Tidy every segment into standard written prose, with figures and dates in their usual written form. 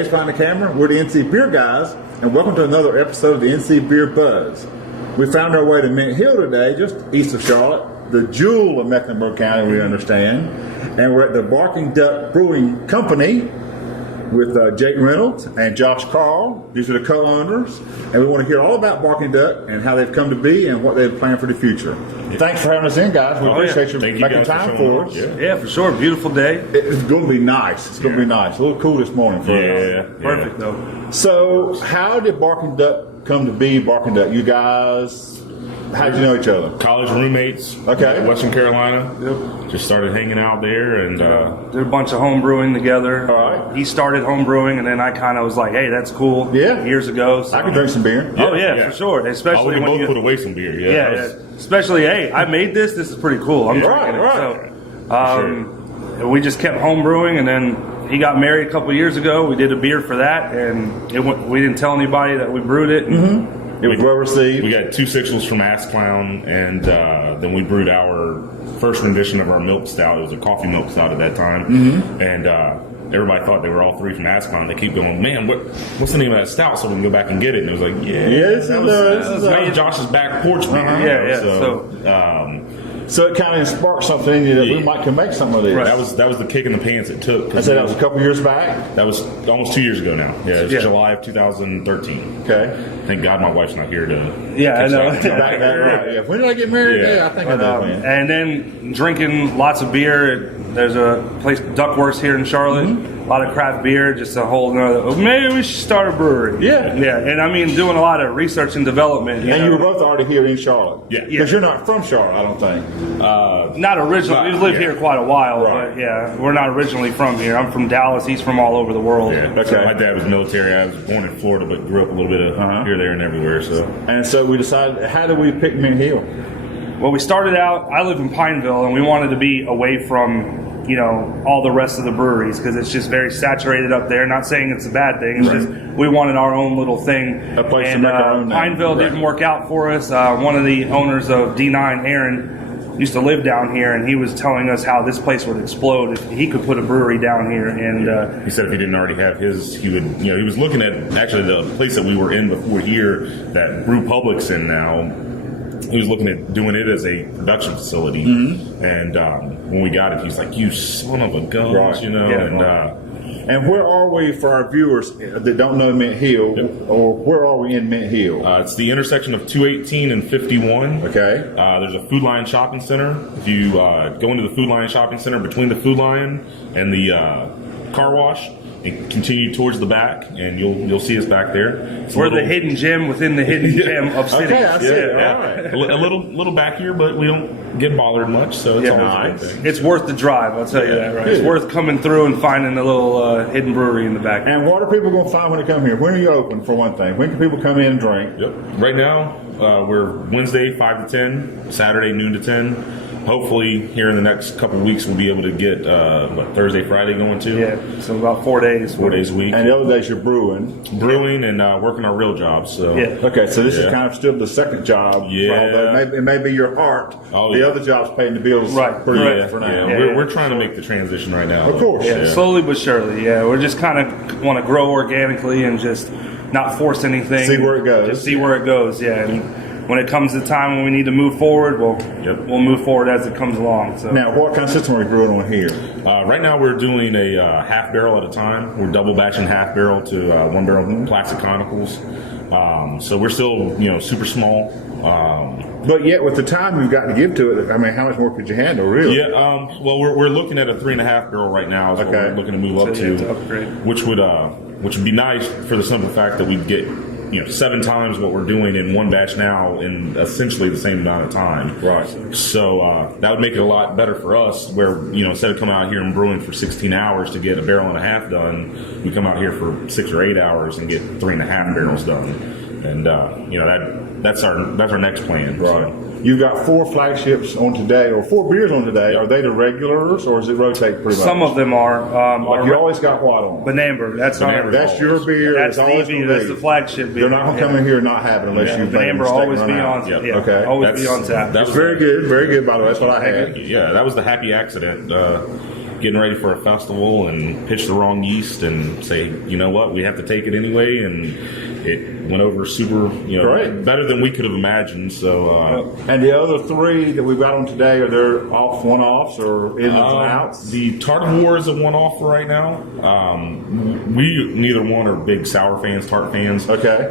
Dave's behind the camera. We're the NC Beer guys, and welcome to another episode of the NC Beer Buzz. We found our way to Mint Hill today, just east of Charlotte, the jewel of Mecklenburg County, we understand. And we're at the Barking Duck Brewing Company with Jake Reynolds and Josh Carl. These are the co-owners, and we want to hear all about Barking Duck and how they've come to be and what they've planned for the future. Thanks for having us in, guys. We appreciate you making time for us. Yeah, for sure. Beautiful day. It's going to be nice. It's going to be nice. A little cool this morning for us. Perfect, though. So, how did Barking Duck come to be Barking Duck? You guys, how did you know each other? College roommates. Okay. Western Carolina. Yep. Just started hanging out there and did a bunch of home brewing together. All right. He started home brewing, and then I kind of was like, "Hey, that's cool." Yeah. Years ago, so. I can drink some beer. Oh yeah, for sure. Especially we when both you put away some beer. Yeah. Especially, hey, I made this. This is pretty cool. I'm drinking it. So, we just kept home brewing, and then he got married a couple years ago. We did a beer for that, and we didn't tell anybody that we brewed it. And It was well received. We got 2 sixels from Ass Clown, and then we brewed our first rendition of our milk stout. It was a coffee milk stout at that time, and everybody thought they were all 3 from Ass Clown. They keep going, man, what's the name of that stout so we can go back and get it? And it was like, that was made Josh's back porch beer. So it kind of sparked something in you that we can make some of these. Right. That was the kick in the pants it took. I said that was a couple years back? That was almost 2 years ago now. Yeah, it was July of 2013. Okay. Thank God my wife's not here to... I know. Right. When did I get married? Yeah, I think I know. And then drinking lots of beer. There's a place, Duckworks, here in Charlotte. A lot of craft beer, just a whole nother. Maybe we should start a brewery. Yeah. And I mean, doing a lot of research and development. You were both already here in Charlotte. Yeah. Because you're not from Charlotte, I don't think. Not originally. We've lived here quite a while, Right. but we're not originally from here. I'm from Dallas. He's from all over the world. Yeah. Okay. So my dad was military. I was born in Florida, but grew up a little bit of here, there, and everywhere. And so we decided, how do we pick Mint Hill? Well, we started out, I live in Pineville, and we wanted to be away from, all the rest of the breweries because it's just very saturated up there. Not saying it's a bad thing. It's just we wanted our own little thing. A place to make our own name. Pineville didn't work out for us. One of the owners of D9, Aaron, used to live down here, and he was telling us how this place would explode if he could put a brewery down here. And he said if he didn't already have his, he would. He was looking at actually the place that we were in before here, that Brew Public's in now. He was looking at doing it as a production facility, and when we got it, he's like, "You son of a gun," And where are we for our viewers that don't know Mint Hill, or where are we in Mint Hill? It's the intersection of 218 and 51. Okay. There's a Food Lion shopping center. If you go into the Food Lion shopping center, between the Food Lion and the car wash, and continue towards the back, and you'll see us back there. We're the hidden gem within the hidden gem of cities. Okay, I see it. All right. A little back here, but we don't get bothered much, so it's always a good thing. It's worth the drive, I'll tell you that. Right? It's worth coming through and finding a little hidden brewery in the back. And what are people going to find when they come here? When are you open, for one thing? When can people come in and drink? Yep. Right now, we're Wednesday 5 to 10, Saturday noon to 10. Hopefully, here in the next couple of weeks, we'll be able to get Thursday, Friday going too. Yeah, so about 4 days. 4 days a week. And the other days you're brewing And working our real jobs. So okay, so this is kind of still the second job. Although it may be your heart. The other job's paying the bills. Pretty good for now. We're trying to make the transition right now. Of course. Slowly but surely. Yeah, we're just kind of want to grow organically and just not force anything. See where it goes. Just see where it goes. Yeah. And when it comes to time when we need to move forward, we'll move forward as it comes along. So now, what kind of system are we brewing on here? Right now, we're doing a half barrel at a time. We're double batching half barrel to 1 barrel plastic conicals. So we're still, super small. But yet, with the time you've got to give to it, I mean, how much more could you handle, really? Yeah. Well, we're looking at a 3.5 barrel right now. Is what we're looking to move up to, which would be nice for the simple fact that we'd get 7 times what we're doing in one batch now in essentially the same amount of time. Right. So that would make it a lot better for us where, instead of coming out here and brewing for 16 hours to get a barrel and a half done, we come out here for 6 or 8 hours and get 3.5 barrels done. And, that's our next plan. Right. So. You've got 4 flagships on today, or 4 beers on today. Are they the regulars, or does it rotate pretty much? Some of them are. You always got what on? Banamber. That's your beer. That's the flagship beer. They're not going to come in here and not have it unless you Banamber always be on. Okay. Always be on tap. That's very good. Very good, by the way. That's what I had. Yeah, that was the happy accident. getting ready for a festival and pitched the wrong yeast and say, you know what, we have to take it anyway, and it went over super, Great. better than we could have imagined. So, and the other 3 that we've got on today, are there one-offs or ins and outs? The Tart War is a one-off right now. We neither one are big sour fans, tart fans. Okay.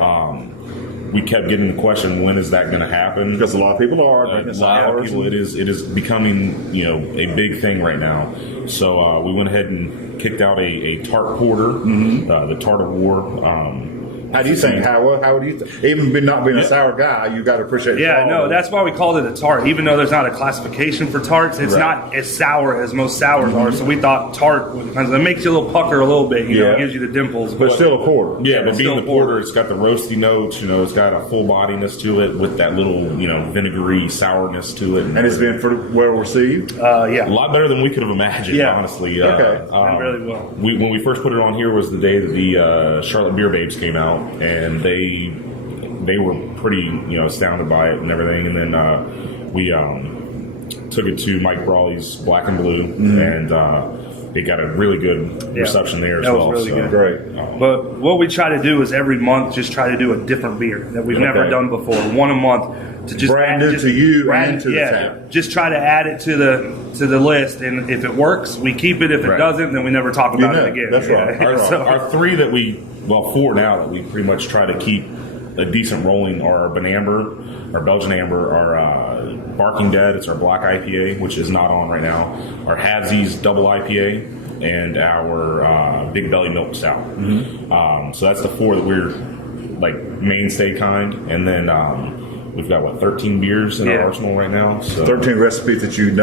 We kept getting the question, when is that going to happen? Because a lot of people are. A lot of people, it is becoming a big thing right now. So we went ahead and kicked out a tart porter, the Tart of War. How do you think? How do you even not being a sour guy, you got to appreciate the Yeah, quality. no, that's why we called it a tart. Even though there's not a classification for tarts, it's not as sour as most sours are. So we thought tart would kind of, it makes you a little pucker a little bit. You know, it gives you the dimples, but still a porter. Yeah, but being still the porter, it's got the roasty notes. It's got a full bodiness to it with that little vinegary sourness to it. And it's been well received. Yeah, a lot better than we could have imagined. Honestly. Okay, really well. When we first put it on here was the day that the Charlotte Beer Babes came out, and they were pretty astounded by it and everything. And then we took it to Mike Brawley's Black and Blue, and it got a really good reception there as that well. was really good. Great. But what we try to do is every month just try to do a different beer that we've never done before. One a month to just brand new to you and to the tap. Just try to add it to the list, and if it works, we keep it. If it doesn't, then we never talk about it again. That's right. Our 3 that 4 now that we pretty much try to keep a decent rolling are our Banamber, our Belgian Amber, our Barking Dead, it's our black IPA, which is not on right now, our Havesies double IPA, and our Big Belly Milk Stout. So that's the 4 that we're mainstay kind, and then we've got 13 beers in our arsenal right now. So 13 recipes that you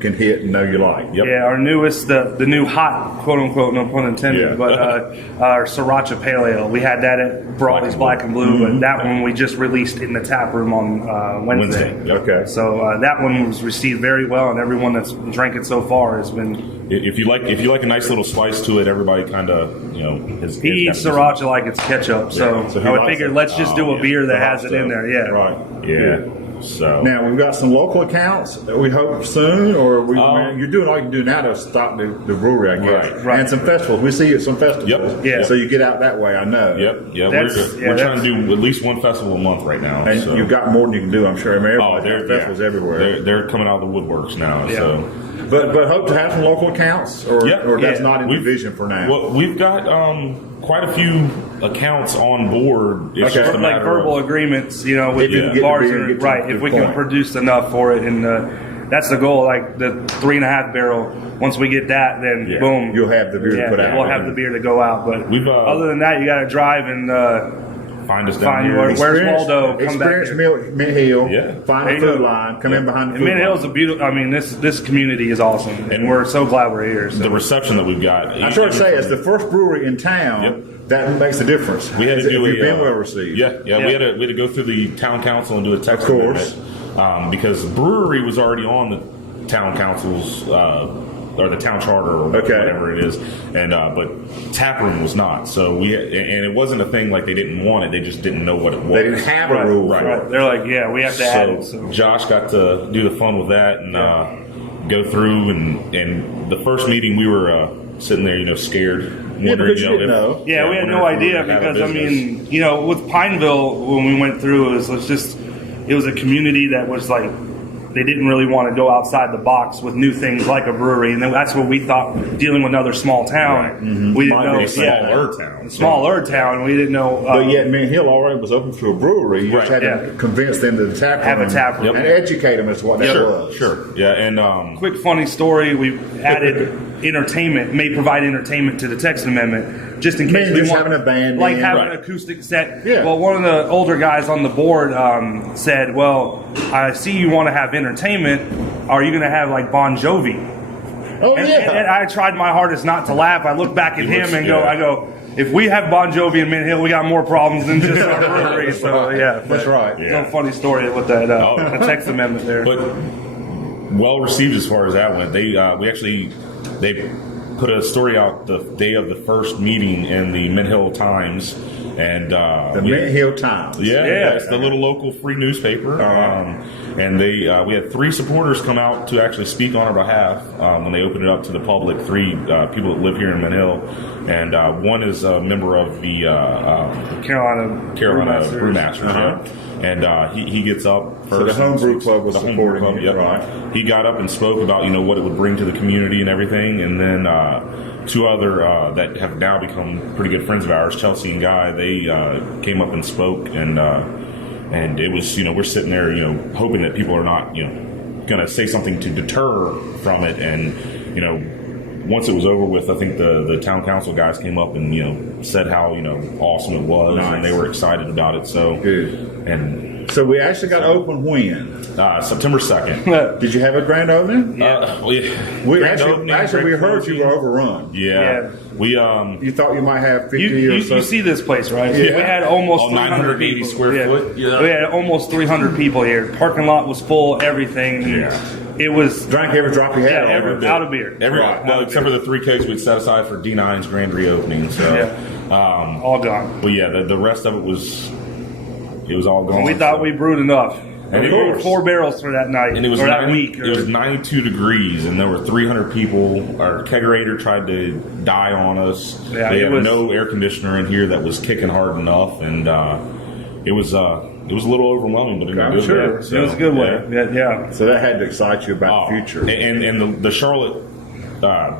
can hit and know you like. Yep. Yeah, our newest, the new hot, quote unquote, no pun intended, but our Sriracha Pale Ale. We had that at Brawley's Black and Blue, but that one we just released in the tap room on Wednesday. Okay. So that one was received very well, and everyone that's drank it so far has been. If you like a nice little spice to it, everybody kind of he eats Sriracha like it's ketchup. So I would figure let's just do a beer that has it in there. Yeah. Right. Yeah. So now we've got some local accounts that we hope soon, or you're doing all you can do now to stock the brewery, I guess, right. And some festivals. We see you at some festivals. Yep. Yeah. So you get out that way, I know. Yep. Yeah. We're trying to do at least one festival a month right now. And so. you've got more than you can do, I'm sure. I mean, there are festivals everywhere. They're coming out of the woodworks now. Yeah. So. But hope to have some local accounts, or that's not in the vision for now. Well, we've got quite a few accounts on board. It's just a like matter verbal of agreements, with bars, if we can produce enough for it, and that's the goal. Like the 3.5 barrel. Once we get that, then boom, you'll have the beer to put out. We'll have the beer to go out. But other than that, you got to drive and. Find us down here. Where's Waldo? Come back here. Mint Hill. Find the food line. Come in behind the food line. Mint Hill's a beautiful. I mean, this community is awesome, and we're so glad we're here. So. The reception that we've got. I sort of say, as the first brewery in town, that makes a difference. We had to do you've been well received. Yeah. We had to go through the town council and do a text amendment, because the brewery was already on the town council's. Or the town charter, or whatever it is, and but taproom was not. So and it wasn't a thing like they didn't want it; they just didn't know what it was. They didn't have a rule. Right. They're like, we have to add it. So Josh got to do the fun with that and go through. And the first meeting, we were sitting there, scared, wondering, we had no idea because I mean, with Pineville when we went through, it was a community that was like. They didn't really want to go outside the box with new things like a brewery, and that's what we thought. Dealing with another small town, right. Mm-hmm. We didn't know. Smaller town. We didn't know. But yet, Mint Hill already was open to a brewery. You just had to convince them to have a tap room and educate them as to what that was. Sure. Yeah. And quick funny story: we added entertainment, may provide entertainment to the text amendment, just in case we want having a band, having an acoustic set. Yeah. Well, one of the older guys on the board said, "Well, I see you want to have entertainment. Are you going to have like Bon Jovi?" And I tried my hardest not to laugh. I look back at him and go, if we have Bon Jovi in Mint Hill, we got more problems than just our brewery. So that's right. No funny story with that text amendment there. But well received as far as that went. They put a story out the day of the first meeting in the Mint Hill Times, And the Mint Hill Times. Yeah, it's the little local free newspaper. And we had 3 supporters come out to actually speak on our behalf when they opened it up to the public. 3 people that live here in Mint Hill, and one is a member of the Carolina Brewmasters. And he gets up first. So the homebrew club was supporting club, it, right? He got up and spoke about what it would bring to the community and everything, and then 2 other that have now become pretty good friends of ours, Chelsea and Guy. They came up and spoke, and it was we're sitting there hoping that people are not going to say something to deter from it, and once it was over with, I think the town council guys came up and said how awesome it was, and they were excited about it. So good. And so we actually got open when? September 2nd. Did you have a grand opening? Yeah. We heard you were overrun. Yeah. We you thought you might have 50 or so. You see this place, right? Yeah. We had almost 980 people. square foot. Yeah. We had almost 300 people here. Parking lot was full. Everything. Yeah. It was drank every drop you had. out of beer. Well, except for the 3 kegs we'd set aside for D9's grand reopening. So all gone. Well, yeah, the rest of it was all gone. And we thought we brewed enough. And we brewed 4 barrels for that night, and it was that week. It was 92 degrees, and there were 300 people. Our kegerator tried to die on us. Yeah, they had no air conditioner in here that was kicking hard enough, and it was a little overwhelming, but in a good way. So, it was a good way. Yeah. So that had to excite you about the future. And the Charlotte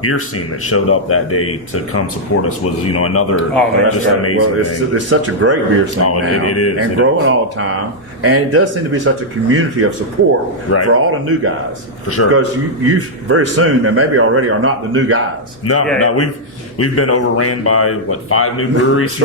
beer scene that showed up that day to come support us was another just amazing thing. It's such a great beer scene now. It is. And growing all the time. And it does seem to be such a community of support for all the new guys. For sure. Because you very soon, and maybe already, are not the new guys. No, we've been overran by 5 new breweries.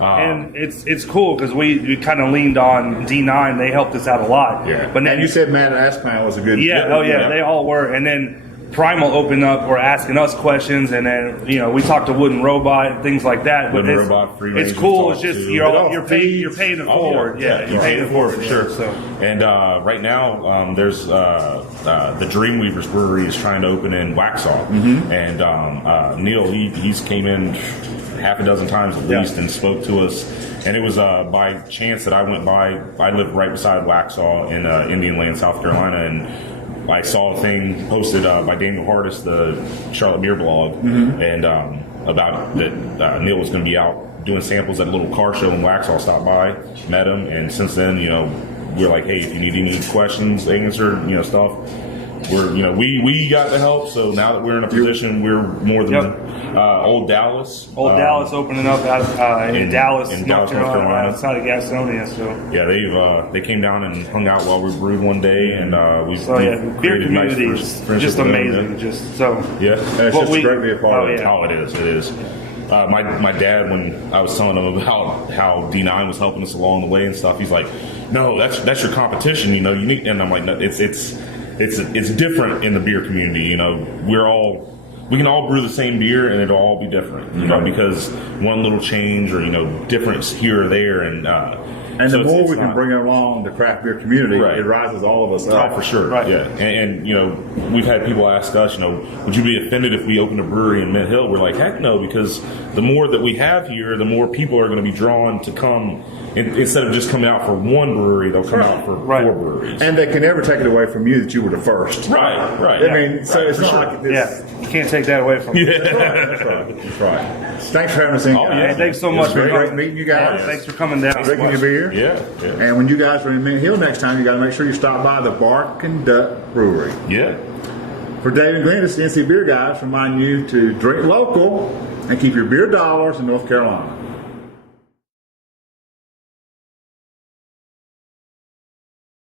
And it's cool because we kind of leaned on D9. They helped us out a lot. Yeah. But then you said Matt Asplan was a good. They all were. And then Primal opened up, were asking us questions, and then we talked to Wooden Robot and things like that. But it's cool. It's just you're paying it forward. You're paying it forward for sure. So and right now there's the Dreamweavers Brewery is trying to open in Waxhaw, and Neil he's came in half a dozen times at least and spoke to us. And it was by chance that I went by. I live right beside Waxhaw in Indian Land, South Carolina, and I saw a thing posted by Daniel Hardis, the Charlotte Beer blog, and about that Neil was going to be out doing samples at a little car show in Waxhaw. Stopped by, met him, and since then, we're like, hey, if you need any questions answered, stuff, we got the help. So now that we're in a position, we're more than Old Dallas. Dallas opening up in Dallas, North Carolina, outside of Gastonia. So they came down and hung out while we brewed one day, and beer community is just amazing. It's just a great to be a part of. Oh, it is. My dad, when I was telling him about how D9 was helping us along the way and stuff, he's like, "No, that's your competition. You need." And I'm like, "No, it's different in the beer community. We can all brew the same beer and it'll all be different, because one little change or difference here or there, and so the more we can bring along the craft beer community, it rises all of us up. Oh, for sure, yeah. And we've had people ask us, would you be offended if we opened a brewery in Mint Hill? We're like, heck no, because the more that we have here, the more people are going to be drawn to come. Instead of just coming out for one brewery, they'll come out for 4 breweries. And they can never take it away from you that you were the first. Right. I mean, so it's not like this. You can't take that away from you. That's right. Thanks for having us in, guys. Yeah, thanks so much for great meeting you guys. Thanks for coming down. Drinking your beer. Yeah. And when you guys are in Mint Hill next time, you got to make sure you stop by the Bark and Duck Brewery. Yeah. For Dave and Glenn, it's the NC Beer Guys reminding you to drink local and keep your beer dollars in North Carolina.